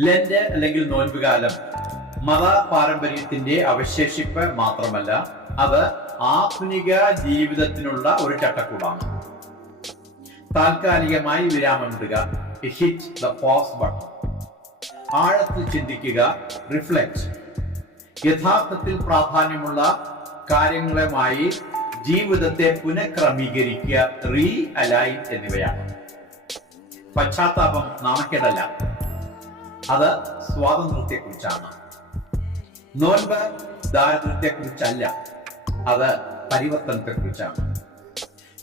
Lent അല്ലെങ്കിൽ നോൻപ് കാലം മത പാരമ്പര്യത്തിന്റെ അവശേഷിപ്പ് മാത്രമല്ല അത് ആധുനിക ജീവിതത്തിനുള്ള ഒരു ചട്ടക്കൂടാണ്. താൽക്കാലികമായി വിരാമമിടുക. ഹിറ്റ് ദ പോസ് ബട്ടൺ ആഴത്തിൽ ചിന്തിക്കുക. റിഫ്ലക്ട് യഥാർത്ഥത്തിൽ പ്രാധാന്യമുള്ള കാര്യങ്ങളുമായി ജീവിതത്തെ പുനഃക്രമീകരിക്കുക. റീ അലൈൻ എന്നിവയാണ്. പശ്ചാത്താപം നാണക്കേടല്ല. അത് സ്വാതന്ത്ര്യത്തെക്കുറിച്ചാണ്. നോൻപ് ദാരിദ്ര്യത്തെക്കുറിച്ചല്ല അത് പരിവർത്തനത്തെക്കുറിച്ചാണ്.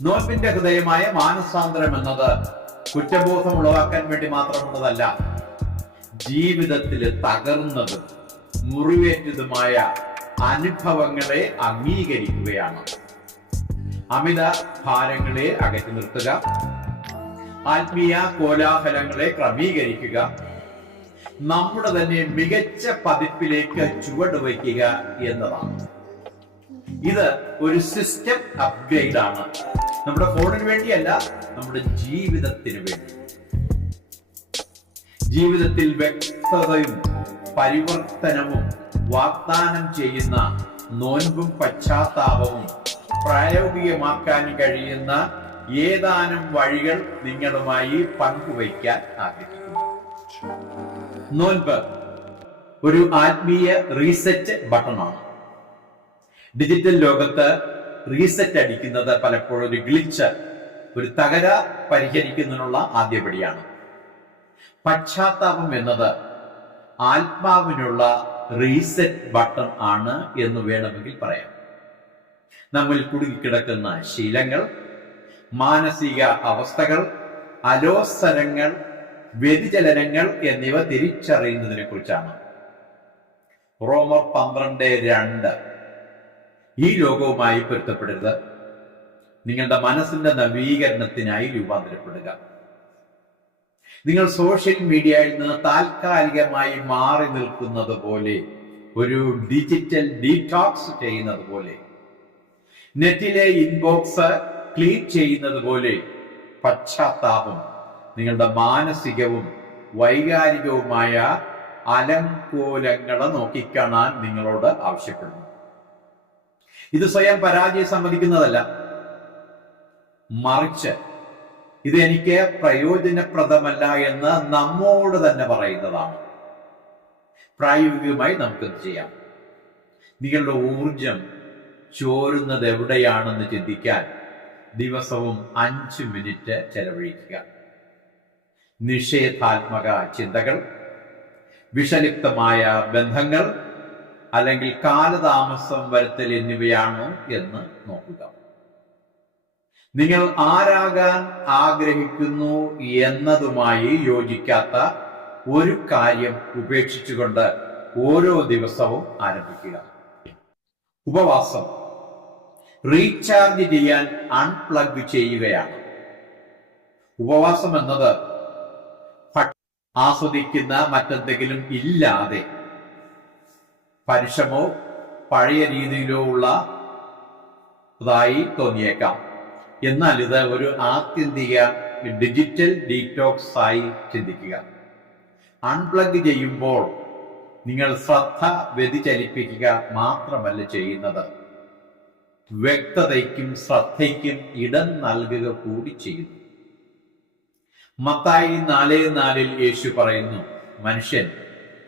നോൻപിന്റെ ഹൃദയമായ മാനസാന്തരം എന്നത് കുറ്റബോധം ഉളവാക്കാൻ വേണ്ടി മാത്രമുള്ളതല്ല ജീവിതത്തിൽ തകർന്നതും മുറിവേറ്റതുമായ അനുഭവങ്ങളെ അംഗീകരിക്കുകയാണ്. അമിത ഭാരങ്ങളെ അകറ്റി നിർത്തുക ആത്മീയ കോലാഹലങ്ങളെ ക്രമീകരിക്കുക നമ്മുടെ തന്നെ മികച്ച പതിപ്പിലേക്ക് ചുവടുവയ്ക്കുക എന്നതാണ്. ഇത് ഒരു സിസ്റ്റം അപ്ഗ്രേഡ് ആണ്. നമ്മുടെ ഫോണിന് വേണ്ടിയല്ല നമ്മുടെ ജീവിതത്തിന് വേണ്ടി. ജീവിതത്തിൽ വ്യക്തതയും പരിവർത്തനവും വാഗ്ദാനം ചെയ്യുന്ന നോൻപും പശ്ചാത്താപവും പ്രായോഗികമാക്കാൻ കഴിയുന്ന ഏതാനും വഴികൾ നിങ്ങളുമായി പങ്കുവയ്ക്കാൻ ആഗ്രഹിക്കുന്നു. നോൻപ് ഒരു ആത്മീയ റീസെറ്റ് ബട്ടണാണ്. ഡിജിറ്റൽ ലോകത്ത് റീസെറ്റ് അടിക്കുന്നത് പലപ്പോഴും ഒരു ഗ്ലിച്ച് ഒരു തകര പരിഹരിക്കുന്നതിനുള്ള ആദ്യപടിയാണ് പശ്ചാത്താപം എന്നത് ആത്മാവിനുള്ള റീസെറ്റ് ബട്ടൺ ആണ് എന്ന് വേണമെങ്കിൽ പറയാം. നമ്മിൽ കുടുങ്ങിക്കിടക്കുന്ന ശീലങ്ങൾ മാനസിക അവസ്ഥകൾ അലോസരങ്ങൾ വ്യതിചലനങ്ങൾ എന്നിവ തിരിച്ചറിയുന്നതിനെ കുറിച്ചാണ് റോമർ പന്ത്രണ്ട് രണ്ട്. ഈ ലോകവുമായി പൊരുത്തപ്പെടരുത്. നിങ്ങളുടെ മനസ്സിന്റെ നവീകരണത്തിനായി രൂപാന്തരപ്പെടുക. നിങ്ങൾ സോഷ്യൽ മീഡിയയിൽ നിന്ന് താൽക്കാലികമായി മാറി നിൽക്കുന്നത് പോലെ ഒരു ഡിജിറ്റൽ ഡീടോക്സ് ചെയ്യുന്നത് പോലെ നെറ്റിലെ ഇൻബോക്സ് ക്ലീൻ ചെയ്യുന്നത് പോലെ പശ്ചാത്താപം നിങ്ങളുടെ മാനസികവും വൈകാരികവുമായ അലങ്കോലങ്ങളെ നോക്കിക്കാണാൻ നിങ്ങളോട് ആവശ്യപ്പെടുന്നു. ഇത് സ്വയം പരാജയം സമ്മതിക്കുന്നതല്ല. മറിച്ച് ഇത് എനിക്ക് പ്രയോജനപ്രദമല്ല എന്ന് നമ്മോട് തന്നെ പറയുന്നതാണ്. പ്രായോഗികമായി നമുക്കത് ചെയ്യാം. നിങ്ങളുടെ ഊർജം ചോരുന്നത് എവിടെയാണെന്ന് ചിന്തിക്കാൻ ദിവസവും അഞ്ച് മിനിറ്റ് ചെലവഴിക്കുക. നിഷേധാത്മക ചിന്തകൾ വിഷലിപ്തമായ ബന്ധങ്ങൾ അല്ലെങ്കിൽ കാലതാമസം വരുത്തൽ എന്നിവയാണോ എന്ന് നോക്കുക. നിങ്ങൾ ആരാകാൻ ആഗ്രഹിക്കുന്നു എന്നതുമായി യോജിക്കാത്ത ഒരു കാര്യം ഉപേക്ഷിച്ചുകൊണ്ട് ഓരോ ദിവസവും ആരംഭിക്കുക. ഉപവാസം. റീചാർജ് ചെയ്യാൻ അൺപ്ലഗ് ചെയ്യുകയാണ്. ഉപവാസം എന്നത് ആസ്വദിക്കുന്ന മറ്റെന്തെങ്കിലും ഇല്ലാതെ പരുഷമോ പഴയ രീതിയിലോ ഉള്ള ഇതായി തോന്നിയേക്കാം. എന്നാൽ ഇത് ഒരു ആത്യന്തിക ഡിജിറ്റൽ ഡീറ്റോക്സ് ആയി ചിന്തിക്കുക. അൺപ്ലഗ് ചെയ്യുമ്പോൾ നിങ്ങൾ ശ്രദ്ധ വ്യതിചലിപ്പിക്കുക മാത്രമല്ല ചെയ്യുന്നത്. വ്യക്തതയ്ക്കും ശ്രദ്ധയ്ക്കും ഇടം നൽകുക കൂടി ചെയ്യുന്നു. മത്തായി നാല് നാലിൽ യേശു പറയുന്നു മനുഷ്യൻ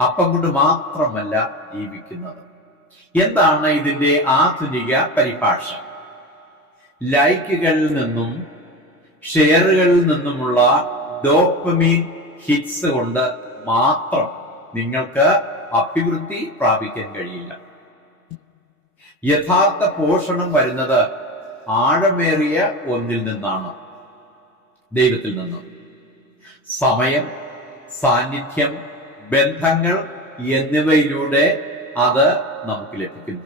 അപ്പം കൊണ്ട് മാത്രമല്ല ജീവിക്കുന്നത്. എന്താണ് ഇതിന്റെ ആധുനിക പരിഭാഷ? ലൈക്കുകളിൽ നിന്നും ഷെയറുകളിൽ നിന്നുമുള്ള ഡോപ്പമീൻ ഹിറ്റ്സ് കൊണ്ട് മാത്രം നിങ്ങൾക്ക് അഭിവൃദ്ധി പ്രാപിക്കാൻ കഴിയില്ല. യഥാർത്ഥ പോഷണം വരുന്നത് ആഴമേറിയ ഒന്നിൽ നിന്നാണ് ദൈവത്തിൽ നിന്ന്. സമയം സാന്നിധ്യം ബന്ധങ്ങൾ എന്നിവയിലൂടെ അത് നമുക്ക് ലഭിക്കുന്നു.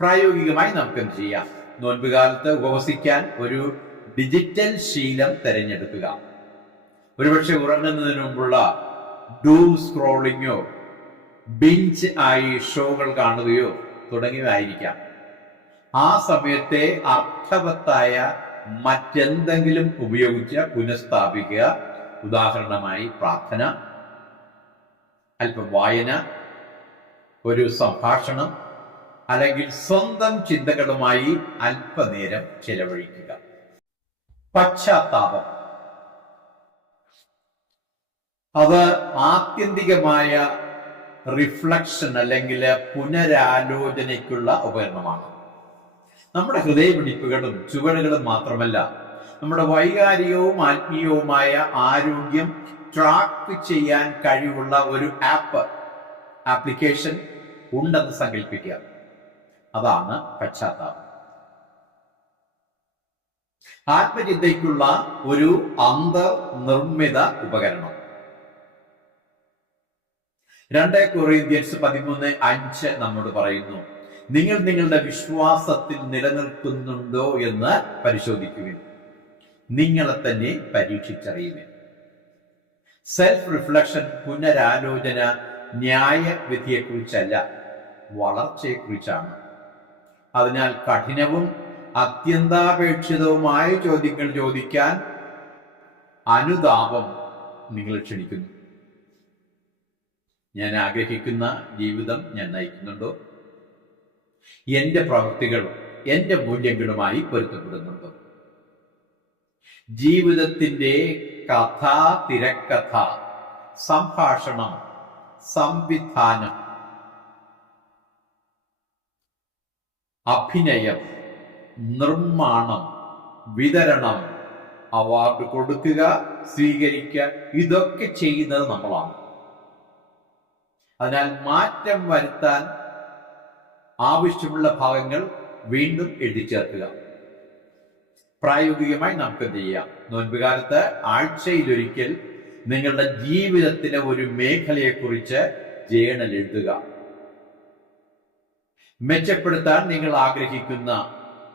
പ്രായോഗികമായി നമുക്ക് എന്ത് ചെയ്യാം? നോൻപ് കാലത്ത് ഉപവസിക്കാൻ ഒരു ഡിജിറ്റൽ ശീലം തിരഞ്ഞെടുക്കുക. ഒരുപക്ഷെ ഉറങ്ങുന്നതിന് മുമ്പുള്ള ഡൂ സ്ക്രോളിങ്ങോ ബിഞ്ച് ആയി ഷോകൾ കാണുകയോ തുടങ്ങിയവ ആയിരിക്കാം. ആ സമയത്തെ അർത്ഥവത്തായ മറ്റെന്തെങ്കിലും ഉപയോഗിച്ച് പുനഃസ്ഥാപിക്കുക. ഉദാഹരണമായി പ്രാർത്ഥന അല്പം വായന ഒരു സംഭാഷണം അല്ലെങ്കിൽ സ്വന്തം ചിന്തകളുമായി അല്പനേരം ചെലവഴിക്കുക. പശ്ചാത്താപം. അത് ആത്യന്തികമായ റിഫ്ലക്ഷൻ അല്ലെങ്കിൽ പുനരാലോചനയ്ക്കുള്ള ഉപകരണമാണ്. നമ്മുടെ ഹൃദയമിടിപ്പുകളും ചുവടുകളും മാത്രമല്ല നമ്മുടെ വൈകാരികവും ആത്മീയവുമായ ആരോഗ്യം ട്രാക്ക് ചെയ്യാൻ കഴിവുള്ള ഒരു ആപ്പ് ആപ്ലിക്കേഷൻ ഉണ്ടെന്ന് സങ്കല്പിക്കുക അതാണ് പശ്ചാത്താപം. ആത്മചിന്തയ്ക്കുള്ള ഒരു അന്തർനിർമ്മിത ഉപകരണം. രണ്ട് കൊറിയന്ത്യൻസ് പതിമൂന്ന് അഞ്ച് നമ്മോട് പറയുന്നു നിങ്ങൾ നിങ്ങളുടെ വിശ്വാസത്തിൽ നിലനിൽക്കുന്നുണ്ടോ എന്ന് പരിശോധിക്കുവിൻ നിങ്ങളെ തന്നെ പരീക്ഷിച്ചറിയുവിൻ സെൽഫ് റിഫ്ലക്ഷൻ പുനരാലോചന ന്യായ വിധിയെക്കുറിച്ചല്ല വളർച്ചയെക്കുറിച്ചാണ്. അതിനാൽ കഠിനവും അത്യന്താപേക്ഷിതവുമായ ചോദ്യങ്ങൾ ചോദിക്കാൻ അനുതാപം നിങ്ങൾ ക്ഷണിക്കുന്നു. ഞാൻ ആഗ്രഹിക്കുന്ന ജീവിതം ഞാൻ നയിക്കുന്നുണ്ടോ? എന്റെ പ്രവൃത്തികൾ എന്റെ മൂല്യങ്ങളുമായി പൊരുത്തപ്പെടുന്നുണ്ടോ? ജീവിതത്തിന്റെ കഥ തിരക്കഥ സംഭാഷണം സംവിധാനം അഭിനയം നിർമ്മാണം വിതരണം അവാർഡ് കൊടുക്കുക സ്വീകരിക്കുക ഇതൊക്കെ ചെയ്യുന്നത് നമ്മളാണ്. അതിനാൽ മാറ്റം വരുത്താൻ ആവശ്യമുള്ള ഭാഗങ്ങൾ വീണ്ടും എഴുതി ചേർക്കുക പ്രായോഗികമായി നമുക്ക് എന്ത് ചെയ്യാം? നോൻപുകാലത്ത് ആഴ്ചയിലൊരിക്കൽ നിങ്ങളുടെ ജീവിതത്തിലെ ഒരു മേഖലയെ കുറിച്ച് ജേണൽ എഴുതുക. മെച്ചപ്പെടുത്താൻ നിങ്ങൾ ആഗ്രഹിക്കുന്ന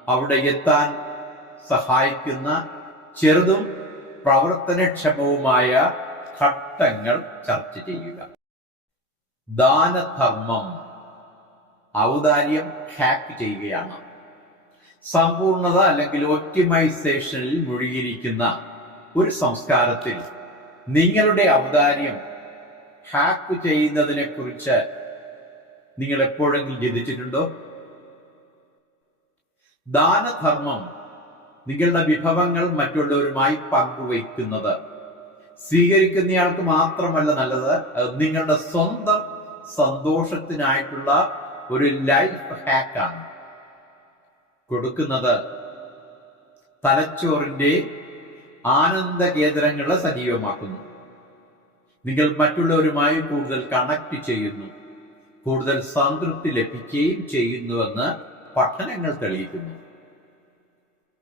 അവിടെ എത്താൻ സഹായിക്കുന്ന ചെറുതും പ്രവർത്തനക്ഷമവുമായ ഘട്ടങ്ങൾ ചർച്ച ചെയ്യുക. ദാനധർമ്മം. ഔദാര്യം ഹാക്ക് ചെയ്യുകയാണ്. സമ്പൂർണത അല്ലെങ്കിൽ ഒപ്റ്റിമൈസേഷനിൽ മുഴുകിയിരിക്കുന്ന ഒരു സംസ്കാരത്തിൽ നിങ്ങളുടെ ഔദാര്യം ഹാക്ക് ചെയ്യുന്നതിനെ കുറിച്ച് നിങ്ങൾ എപ്പോഴെങ്കിലും ചിന്തിച്ചിട്ടുണ്ടോ? ദാനധർമ്മം നിങ്ങളുടെ വിഭവങ്ങൾ മറ്റുള്ളവരുമായി പങ്കുവയ്ക്കുന്നത് സ്വീകരിക്കുന്നയാൾക്ക് മാത്രമല്ല നല്ലത് നിങ്ങളുടെ സ്വന്തം സന്തോഷത്തിനായിട്ടുള്ള ഒരു ലൈഫ് ഹാക്കാണ് കൊടുക്കുന്നത് തലച്ചോറിന്റെ ആനന്ദ കേന്ദ്രങ്ങളെ സജീവമാക്കുന്നു. നിങ്ങൾ മറ്റുള്ളവരുമായി കൂടുതൽ കണക്ട് ചെയ്യുന്നു. കൂടുതൽ സംതൃപ്തി ലഭിക്കുകയും ചെയ്യുന്നുവെന്ന് പഠനങ്ങൾ തെളിയിക്കുന്നു.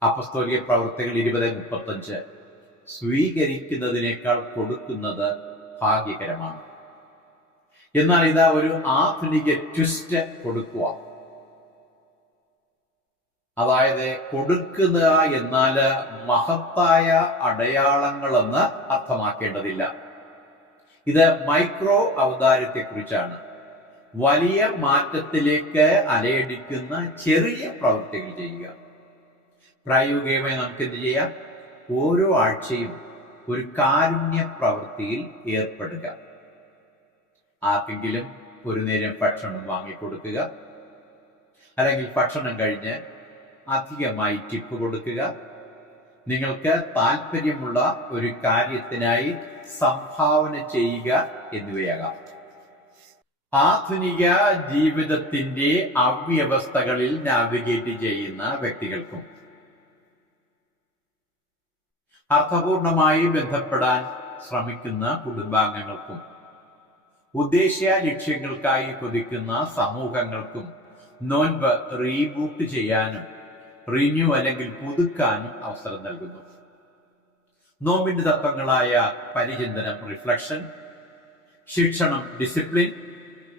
അപസ്തോലിക പ്രവർത്തികൾ ഇരുപത് മുപ്പത്തഞ്ച്. സ്വീകരിക്കുന്നതിനേക്കാൾ കൊടുക്കുന്നത് ഭാഗ്യകരമാണ്. എന്നാൽ ഇതാ ഒരു ആധുനിക ട്വിസ്റ്റ് കൊടുക്കുക. അതായത് കൊടുക്കുക എന്നാൽ മഹത്തായ അടയാളങ്ങളെന്ന് അർത്ഥമാക്കേണ്ടതില്ല. ഇത് മൈക്രോ ഔദാര്യത്തെക്കുറിച്ചാണ്. വലിയ മാറ്റത്തിലേക്ക് അലയടിക്കുന്ന ചെറിയ പ്രവൃത്തികൾ ചെയ്യുക. പ്രായോഗികമായി നമുക്ക് എന്ത് ചെയ്യാം? ഓരോ ആഴ്ചയും ഒരു കാരുണ്യ പ്രവൃത്തിയിൽ ഏർപ്പെടുക. ആർക്കെങ്കിലും ഒരു നേരം ഭക്ഷണം വാങ്ങിക്കൊടുക്കുക. അല്ലെങ്കിൽ ഭക്ഷണം കഴിഞ്ഞ് അധികമായി ടിപ്പ് കൊടുക്കുക. നിങ്ങൾക്ക് താല്പര്യമുള്ള ഒരു കാര്യത്തിനായി സംഭാവന ചെയ്യുക എന്നിവയാകാം. ആധുനിക ജീവിതത്തിന്റെ അവ്യവസ്ഥകളിൽ നാവിഗേറ്റ് ചെയ്യുന്ന വ്യക്തികൾക്കും അർത്ഥപൂർണമായി ബന്ധപ്പെടാൻ ശ്രമിക്കുന്ന കുടുംബാംഗങ്ങൾക്കും ഉദ്ദേശ്യ ലക്ഷ്യങ്ങൾക്കായി കൊതിക്കുന്ന സമൂഹങ്ങൾക്കും നോൻപ് റീബൂട്ട് ചെയ്യാനും റിന്യൂ അല്ലെങ്കിൽ പുതുക്കാനും അവസരം നൽകുന്നു. നോമ്പിന്റെ തത്വങ്ങളായ പരിചിന്തനം റിഫ്ലക്ഷൻ ശിക്ഷണം ഡിസിപ്ലിൻ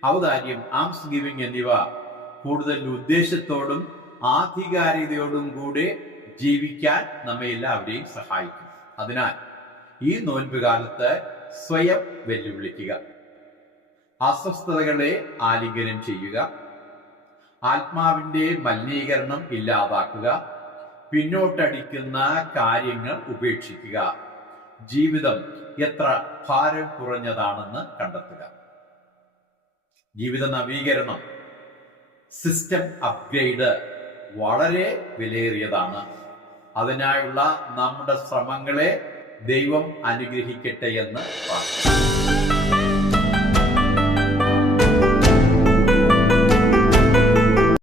ഔദാര്യം ആംസ് ഗിവിംഗ് എന്നിവ കൂടുതൽ ഉദ്ദേശത്തോടും ആധികാരികതയോടും കൂടെ ജീവിക്കാൻ നമ്മെ എല്ലാവരെയും സഹായിക്കും. അതിനാൽ ഈ നോൻപ് കാലത്ത് സ്വയം വെല്ലുവിളിക്കുക. അസ്വസ്ഥതകളെ ആലിംഗനം ചെയ്യുക. ആത്മാവിന്റെ മലിനീകരണം ഇല്ലാതാക്കുക. പിന്നോട്ടടിക്കുന്ന കാര്യങ്ങൾ ഉപേക്ഷിക്കുക. ജീവിതം എത്ര ഭാരം കുറഞ്ഞതാണെന്ന് കണ്ടെത്തുക. ജീവിത നവീകരണം. സിസ്റ്റം അപ്ഗ്രേഡ് വളരെ വിലയേറിയതാണ്. അതിനായുള്ള നമ്മുടെ ശ്രമങ്ങളെ ദൈവം അനുഗ്രഹിക്കട്ടെ എന്ന് പ്രാർത്ഥിക്കുന്നു.